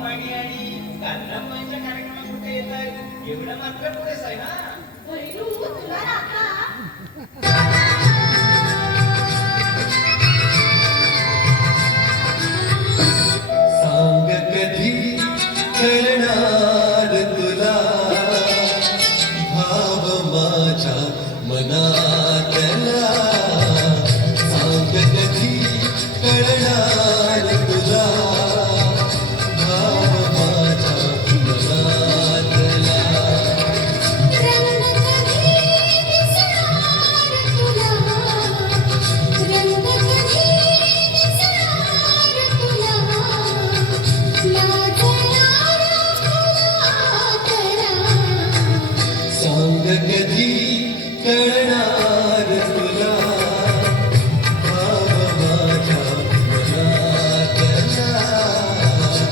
पाणी आणि कार्यक्रमाच्या कार्यक्रमापुरते येतात एवढं मात्र पुरेस आहे ना. वैरू तुला राधा